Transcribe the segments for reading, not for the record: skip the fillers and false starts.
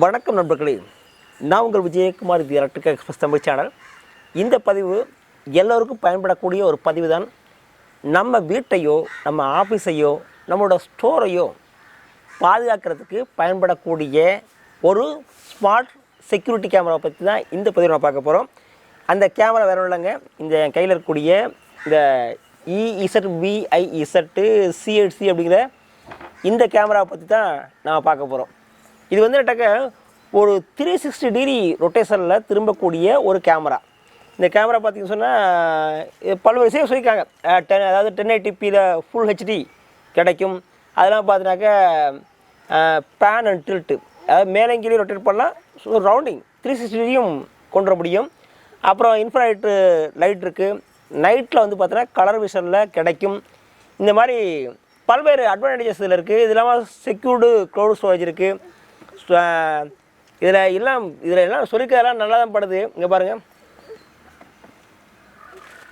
வணக்கம் நண்பர்களே, நான் உங்கள் விஜயகுமார் இது எலக்ட்ரிக்கல் எக்ஸ்பிரஸ் தமிழ் சேனல். இந்த பதிவு எல்லோருக்கும் பயன்படக்கூடிய ஒரு பதிவு தான். நம்ம வீட்டையோ நம்ம ஆஃபீஸையோ நம்மளோட ஸ்டோரையோ பாதுகாக்கிறதுக்கு பயன்படக்கூடிய ஒரு ஸ்மார்ட் செக்யூரிட்டி கேமரா பற்றி தான் இந்த பதிவு நான் பார்க்க போகிறோம். அந்த கேமரா வேறு இல்லைங்க, இந்த என் கையில் இருக்கக்கூடிய இந்த ezviz அப்படிங்கிற இந்த கேமராவை பற்றி தான் நான் பார்க்க போகிறோம். இது வந்து ஒரு 360 டிகிரி ரொட்டேஷனில் திரும்பக்கூடிய ஒரு கேமரா. இந்த கேமரா பார்த்திங்கன்னு சொன்னால் பல்வேறு விஷயம் சொல்லியிருக்காங்க. அதாவது 1080pயில் ஃபுல் ஹெச்டி கிடைக்கும். அதெல்லாம் பார்த்தினாக்கா பேன் அண்ட் டில்ட்டு, அதாவது மேலங்கிலேயே ரொட்டேட் பண்ணலாம். ஸோ ரவுண்டிங் 360 டிகிரியும் கொண்டு வர முடியும். அப்புறம் இன்ஃப்ராரெட் லைட் இருக்குது. நைட்டில் வந்து பார்த்தீங்கன்னா கலர் விஷனில் கிடைக்கும். இந்த மாதிரி பல்வேறு அட்வான்டேஜஸ் இதில் இருக்குது. இது இல்லாமல் செக்யூர்டு க்ளவுட் ஸ்டோரேஜ் இருக்குது. இதில் எல்லாம் சொல்லிக்கிறதெல்லாம் நல்லா தான் படுது. இங்கே பாருங்கள்,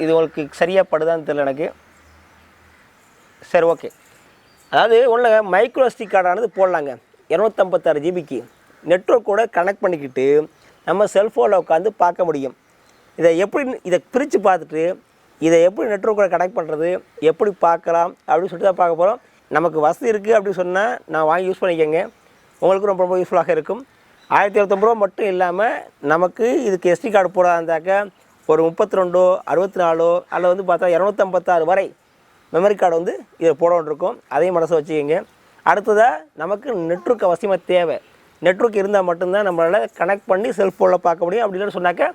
இது உங்களுக்கு சரியாக படுதான்னு தெரியல எனக்கு. சரி, ஓகே. அதாவது ஒன்றுங்க, மைக்ரோ SD கார்டானது போடலாங்க 256 ஜிபிக்கு. நெட்வொர்க்கோடு கனெக்ட் பண்ணிக்கிட்டு நம்ம செல்ஃபோனில் உட்காந்து பார்க்க முடியும். இதை பிரித்து பார்த்துட்டு இதை எப்படி நெட்வொர்க்கோட கனெக்ட் பண்ணுறது, எப்படி பார்க்கலாம் அப்படின்னு சொல்லிட்டு தான் பார்க்க போகிறோம். நமக்கு வசதி இருக்குது அப்படின்னு சொன்னால் நான் வாங்கி யூஸ் பண்ணிக்கோங்க, உங்களுக்கு ரொம்ப யூஸ்ஃபுல்லாக இருக்கும். 1029 ரூபா மட்டும் இல்லாமல் நமக்கு இதுக்கு SD கார்டு போடாதாக்க ஒரு 32 64 அதில் வந்து பார்த்தா 256 வரை மெமரி கார்டு வந்து இதை போட வேண்டியிருக்கும். அதையும் மனசு வச்சுக்கோங்க. அடுத்ததாக நமக்கு நெட்வொர்க் அவசியமாக தேவை. நெட்வொர்க் இருந்தால் மட்டும்தான் நம்மளால் கனெக்ட் பண்ணி செல்ஃபோனில் பார்க்க முடியும். அப்படின்னு சொன்னாக்க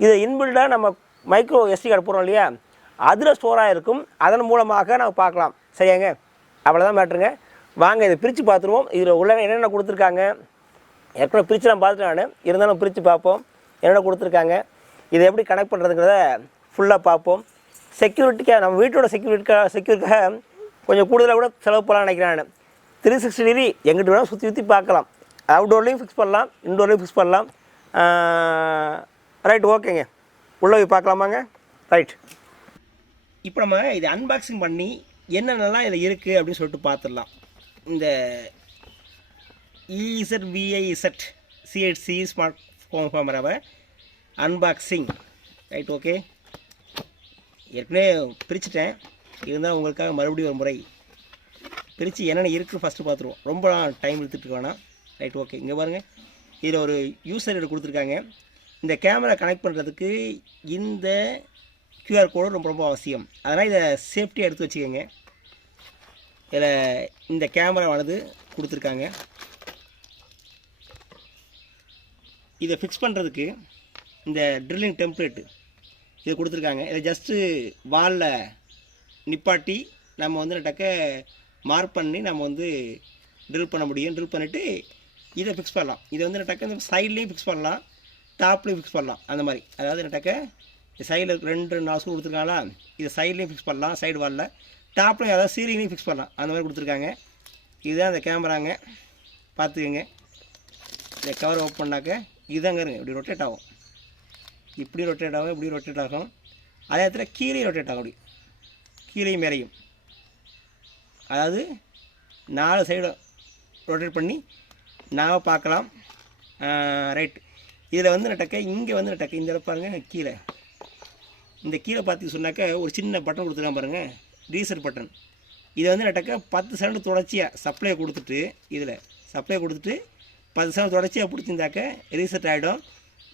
இதை இன்பில்டாக நம்ம மைக்ரோ SD கார்டு போடுறோம் இல்லையா, அதில் ஸ்டோராக இருக்கும். அதன் மூலமாக நம்ம பார்க்கலாம். சரியாங்க, அவ்வளோதான் மேட்ருங்க. வாங்க இதை பிரித்து பார்த்துருவோம். இதில் உள்ள என்னென்ன கொடுத்துருக்காங்க ஏற்கனவே பிரித்து நான் பார்த்துட்டேன் நான். இருந்தாலும் பிரித்து பார்ப்போம் என்னென்ன கொடுத்துருக்காங்க, இதை எப்படி கனெக்ட் பண்ணுறதுங்கிறத ஃபுல்லாக பார்ப்போம். செக்யூரிட்டிக்காக, நம்ம வீட்டோட செக்யூரிட்டிக்காக கொஞ்சம் கூடுதலாக கூட செலவு பண்ணலாம்னு நினைக்கிறேன் நான். 360 டிகிரி எங்கிட்ட வேணால் சுற்றி பார்க்கலாம். அவுட்டோர்லேயும் ஃபிக்ஸ் பண்ணலாம், இன்டோர்லேயும் ஃபிக்ஸ் பண்ணலாம். ரைட், ஓகேங்க. உள்ளே போய் பார்க்கலாமாங்க? ரைட். இப்போ நம்ம இதை அன்பாக்சிங் பண்ணி என்னென்னலாம் இதில் இருக்குது அப்படின்னு சொல்லிட்டு பார்த்துடலாம். இந்த ezviz CHC ஸ்மார்ட் ஃபோன் கேமராவை அன்பாக்சிங். Right, okay. ஏற்கனவே பிரிச்சுட்டேன், இருந்தால் உங்களுக்காக மறுபடியும் ஒரு முறை பிரித்து என்னென்ன இருக்குது ஃபஸ்ட்டு பார்த்துருவோம். ரொம்ப டைம் எடுத்துகிட்டு வேணாம். Right, okay. இங்கே பாருங்கள், இதில் ஒரு யூசர் ஐடி கொடுத்துருக்காங்க. இந்த கேமரா கனெக்ட் பண்ணுறதுக்கு இந்த QR கோடு ரொம்ப அவசியம். அதனால் இதை சேஃப்டியாக எடுத்து வச்சுக்கோங்க. இதில் இந்த கேமராவானது கொடுத்துருக்காங்க. இதை ஃபிக்ஸ் பண்ணுறதுக்கு இந்த ட்ரில்லிங் டெம்ப்ளேட்டு இதை கொடுத்துருக்காங்க. இதை ஜஸ்ட்டு வாலில் நிப்பாட்டி நம்ம வந்து டக்க மார்க் பண்ணி நம்ம வந்து ட்ரில் பண்ண முடியும். ட்ரில் பண்ணிவிட்டு இதை ஃபிக்ஸ் பண்ணலாம். இதை வந்து டக்க இந்த சைட்லேயும் ஃபிக்ஸ் பண்ணலாம், டாப்லேயும் ஃபிக்ஸ் பண்ணலாம். அந்த மாதிரி, அதாவது டக்க சைடில் 2 ஸ்க்ரூ கொடுத்துருக்காங்களா, இதை சைட்லேயும் ஃபிக்ஸ் பண்ணலாம், சைடு வாலில், டாப்லையும் அதாவது சீலிங்லையும் ஃபிக்ஸ் பண்ணலாம். அந்த மாதிரி கொடுத்துருக்காங்க. இதுதான் அந்த கேமராங்க, பார்த்துக்கோங்க. இந்த கவர் ஓப்பன் பண்ணாக்க இதுதாங்க இருங்க, இப்படி ரொட்டேட் ஆகும், இப்படி ரொட்டேட் ஆகும், இப்படி ரொட்டேட் ஆகும். அதே இடத்துல கீழே ரொட்டேட் ஆகும், அப்படி கீழேயும் மேலேயும். அதாவது 4 சைடும் ரொட்டேட் பண்ணி நாம் பார்க்கலாம். ரைட். இதில் வந்து நட்டக்க இங்கே வந்து நட்டக்க இந்த இடம் பாருங்கள், கீழே இந்த கீழே பார்த்து சொன்னாக்க ஒரு சின்ன பட்டன் கொடுத்துருக்கான் பாருங்கள், ரீசெட் பட்டன். இதை வந்து நட்டக்க 10 செகண்ட் தொடர்ச்சியாக சப்ளை கொடுத்துட்டு, இதில் சப்ளை கொடுத்துட்டு 10 செகண்ட் தொடர்ச்சியாக பிடிச்சிருந்தாக்க ரீசெட் ஆகிடும்.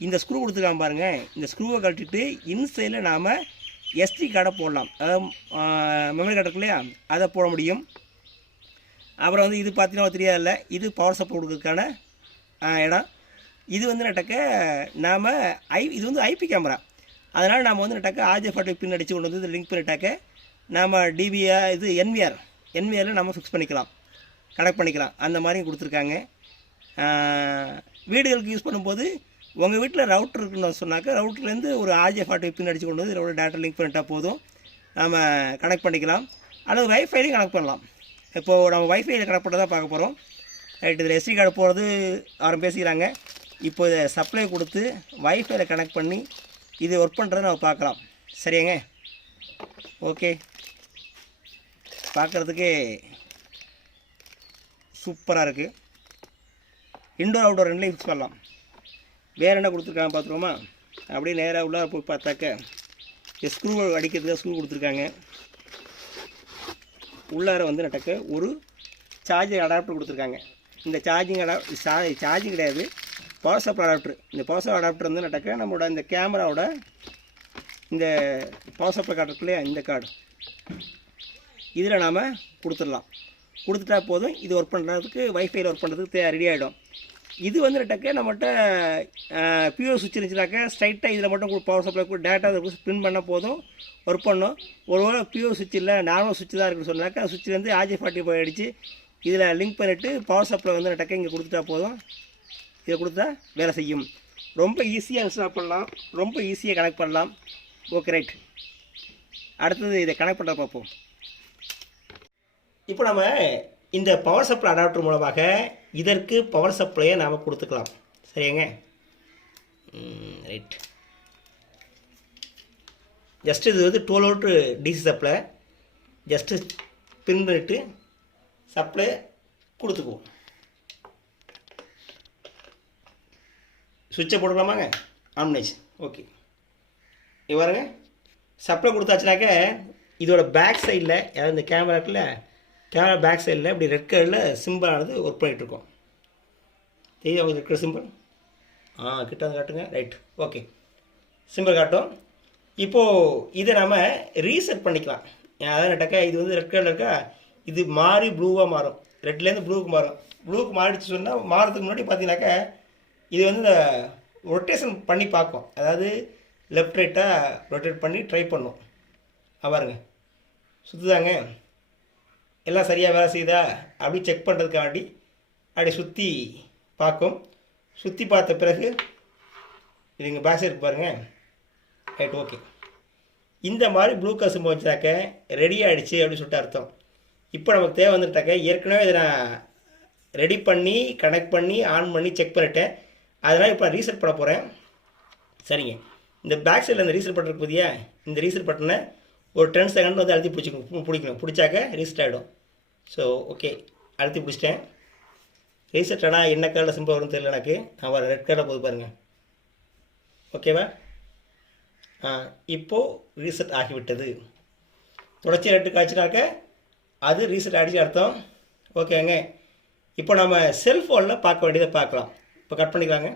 இந்த ஸ்க்ரூ கொடுத்துருக்கான் பாருங்கள், இந்த ஸ்க்ரூவை கழட்டிட்டு இன்சைடில் நாம் SD கார்டை போடலாம். அதாவது மெமரி கார்டு இருக்கு இல்லையா, அதை போட முடியும். அப்புறம் வந்து இது பார்த்தீங்கன்னா தெரியாதில்ல, இது பவர் சப்போர்ட் கொடுக்கறதுக்கான இடம். இது வந்து நட்டக்க நாம் இது வந்து IP கேமரா. அதனால் நாம் வந்து நட்டாக்க RJ45 பின் அடித்து கொண்டு வந்து லிங்க் பண்ணிட்டாக்க நாம் DBA இது NVRல நம்ம ஃபிக்ஸ் பண்ணிக்கலாம், கனெக்ட் பண்ணிக்கலாம். அந்த மாதிரியும் கொடுத்துருக்காங்க. வீடுகளுக்கு யூஸ் பண்ணும்போது உங்கள் வீட்டில் ரவுட்டர் இருக்குன்னு சொன்னாக்க ரவுட்டர்லேருந்து ஒரு RJ45 பின் அடித்து கொண்டு வந்து இதோட டேட்டா லிங்க் பண்ணிட்டால் போதும், நாம் கனெக்ட் பண்ணிக்கலாம். அல்லது வைஃபைலையும் கனெக்ட் பண்ணலாம். இப்போது நம்ம வைஃபையில் கனெக்ட் பண்ண தான் பார்க்க போகிறோம். ரைட். இதில் SD கார்டு போகிறது அவரும் பேசிக்கிறாங்க. இப்போ இதை சப்ளை கொடுத்து வைஃபையில் கனெக்ட் பண்ணி இது ஒர்க் பண்ணுறதை நம்ம பார்க்கலாம். சரியாங்க, ஓகே. பார்க்குறதுக்கே சூப்பராக இருக்குது. இன்டோர் அவுட்டோர் ரெண்டுலையும் ஃபிக்ஸ் பண்ணலாம். வேறு என்ன கொடுத்துருக்காங்க பார்த்துருவோமா? அப்படியே நேராக உள்ளார போய் பார்த்தாக்க ஸ்க்ரூ அடிக்கிறதுக்கு ஸ்க்ரூ கொடுத்துருக்காங்க. உள்ளார வந்து நட்டக்க ஒரு சார்ஜிங் அடாப்டர் கொடுத்துருக்காங்க. இந்த சார்ஜிங் கிடையாது, பவர் சப்ளை அடாப்டர். இந்த பவர் சப்ளை அடாப்டர் வந்து நட்டக்க நம்மளோட இந்த கேமராவோட இந்த பவர் சப்ளை கார்டு இருக்கு இல்லையா, இந்த கார்டு இதில் நாம் கொடுத்துடலாம். கொடுத்துட்டா போதும், இது ஒர்க் பண்ணுறதுக்கு வைஃபையில் ஒர்க் பண்ணுறதுக்கு ரெடி ஆகிடும். இது வந்து நட்டக்க நம்மகிட்ட பியூர் சுவிட்ச் இருந்துச்சுனாக்கா ஸ்ட்ரைட்டாக இதில் மட்டும் பவர் சப்ளை டேட்டா பிரிண்ட் பண்ணால் போதும், ஒர்க் பண்ணும். ஒருவேளை பியூர் சுவிட்ச் இல்லை, நார்மல் சுவிட்ச் தான் இருக்குன்னு சொன்னாக்கா சுவிட்ச்லேருந்து RJ45 அடித்து இதில் லிங்க் பண்ணிவிட்டு பவர் சப்ளை வந்து நட்டக்க இங்கே கொடுத்துட்டா போதும், இதை கொடுத்தா வேலை செய்யும். ரொம்ப ஈஸியாக இன்ஸ்டால் பண்ணலாம், ரொம்ப ஈஸியாக கனெக்ட் பண்ணலாம். ஓகே ரைட், அடுத்தது இதை கனெக்ட் பண்ணுற பார்ப்போம். இப்போ நம்ம இந்த பவர் சப்ளை அடாப்டர் மூலமாக இதற்கு பவர் சப்ளையை நாம் கொடுத்துக்கலாம். சரியாங்க? ரைட். ஜஸ்ட்டு இது வந்து 12 வோல்ட் டிசி சப்ளை. ஜஸ்ட்டு பின் பண்ணிட்டு சப்ளை கொடுத்துக்குவோம். சுவிட்சை போட்டுக்கலாமாங்க? ஆம்னேஜ். ஓகே, இது பாருங்க, சப்ளை கொடுத்தாச்சுனாக்க இதோட பேக் சைடில், அதாவது இந்த கேமரா இருக்குல்ல, கேமரா பேக் சைடில் இப்படி ரெட் கலரில் சிம்பிளானது ஒர்க் பண்ணிகிட்ருக்கோம். தெரியுது அவங்க ரெட் கலர் சிம்பிள்? கிட்ட வந்து காட்டுங்க. ரைட், ஓகே, சிம்பிள் காட்டும். இப்போது இதை நம்ம ரீசெட் பண்ணிக்கலாம். அதாவது நட்டக்கா இது வந்து ரெட் கலரில் இருக்கா, இது மாறி ப்ளூவாக மாறும். ரெட்லேருந்து ப்ளூவுக்கு மாறும். ப்ளூவுக்கு மாறிடுச்சு சொன்னால் மாறதுக்கு முன்னாடி பார்த்தீங்கன்னாக்கா இது வந்து இந்த ரொட்டேஷன் பண்ணி பார்க்கும். அதாவது லெஃப்ட் ரைட்டாக ரொட்டேட் பண்ணி ட்ரை பண்ணும். பாருங்க, சுற்றுதாங்க, எல்லாம் சரியாக வேலை செய்யுதா அப்படி செக் பண்ணுறதுக்காண்டி அப்படி சுற்றி பார்க்கும். சுற்றி பார்த்த பிறகு இது இங்கே பேக் சைடு பாருங்கள். Right, okay. இந்த மாதிரி ப்ளூ கலர் சிம்பல் வச்சாக்க ரெடி ஆகிடுச்சு அப்படின்னு சொல்லிட்டு அர்த்தம். இப்போ நமக்கு தேவை வந்துட்டாக்க ஏற்கனவே இதை நான் ரெடி பண்ணி கனெக்ட் பண்ணி ஆன் பண்ணி செக் பண்ணிட்டேன். அதனால் இப்போ நான் ரீசெட் பண்ண போகிறேன். சரிங்க, இந்த பேக் சைடில் இந்த ரீசெட் பட்டன் புதிய இந்த ரீசெட் பட்டனை ஒரு 10 செகண்ட் வந்து அழுத்தி பிடிக்கணும். பிடிச்சாக்க ரீசெட் ஆகிடும். ஸோ ஓகே, அழுத்தி பிடிச்சிட்டேன். ரீசெட் ஆனால் என்ன கலரில் சிம்பிள் வரும்னு தெரியல எனக்கு. நான் வர ரெட் கலரில் போது பாருங்கள். ஓகேவா? இப்போது ரீசெட் ஆகிவிட்டது. தொடர்ச்சி ரெட்டு காய்ச்சினாக்க அது ரீசெட் ஆகிடுச்சு அர்த்தம். ஓகேங்க. இப்போ நம்ம செல்ஃபோனில் பார்க்க வேண்டியதை பார்க்கலாம். இப்போ கட் பண்ணிக்கலாங்க.